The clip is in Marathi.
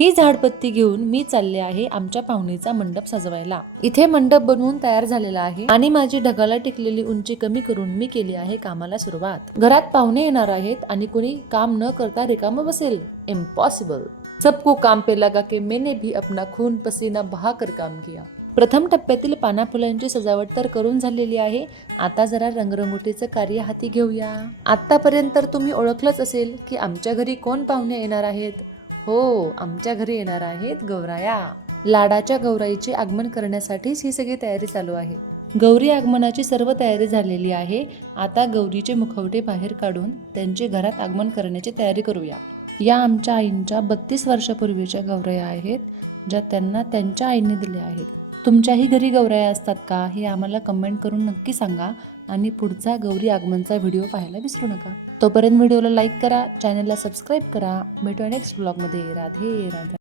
ही झाडपत्ती घेऊन मी चालले आहे आमच्या पाहुणीचा मंडप सजवायला। इथे मंडप बनवून तयार झालेला आहे आणि माझी ढगाला टिकलेली उंची कमी करून मी केली आहे कामाला सुरुवात। घरात पाहुणे येणार आहेत आणि कोणी काम न करता रिकाम बसेल? इम्पॉसिबल। सबको काम पे लगा के मैंने भी अपना खून पसीना बहाकर काम किया। प्रथम टप्प्यातील पाना फुलांची सजावट तर करून झालेली आहे। आता जरा रंगरंगोटीचं कार्य हाती घेऊया। आतापर्यंत तर तुम्ही ओळखलंच असेल की आमच्या घरी कोण पाहुणे येणार आहेत। हो, आमच्या घरी येणार आहेत गौराया। लाडाच्या गौराईचे आगमन करण्यासाठीच ही सगळी तयारी चालू आहे। गौरी आगमनाची सर्व तयारी झालेली आहे। आता गौरीचे मुखवटे बाहेर काढून त्यांचे घरात आगमन करण्याची तयारी करूया। या आमच्या आईंच्या 32 वर्षापूर्वीच्या गौराया आहेत, ज्या त्यांना त्यांच्या आईंनी दिल्या आहेत। तुमच्याही घरी गौराया असतात का हे आम्हाला कमेंट करून नक्की सांगा आणि पुढचा गौरी आगमनचा व्हिडिओ पाहायला विसरू नका। तोपर्यंत व्हिडिओला लाईक करा, चॅनलला सबस्क्राईब करा। भेटूया नेक्स्ट ब्लॉगमध्ये। राधे राधे।